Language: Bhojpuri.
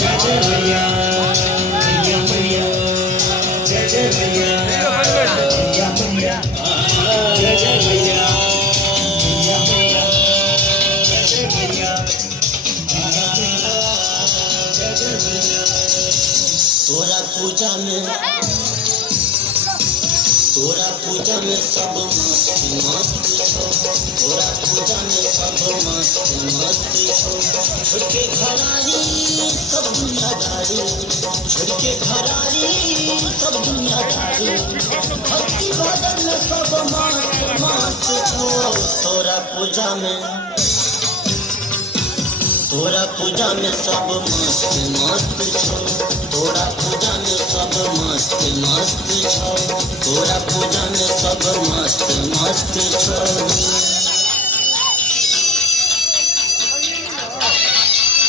जय जय भैया भैया भैया जय जय भैया भैया भैया जय जय भैया भैया भैया जय जय भैया जय जय भैया। तोरा पूजा में सब मस्त मस्त छो, तोरा पूजा में सब मस्त मस्त छो। छोड़ के घरारी सब दुनियादारी, छोड़ के घरारी सब दुनियादारी, भक्ति भजन में सब मस्त मस्त छो। तोरा पूजा में सब मस्त मस्त छो, तोरा पूजा में सब मस्त मस्त छो, तोरा पूजा में सब मस्त मस्त छो।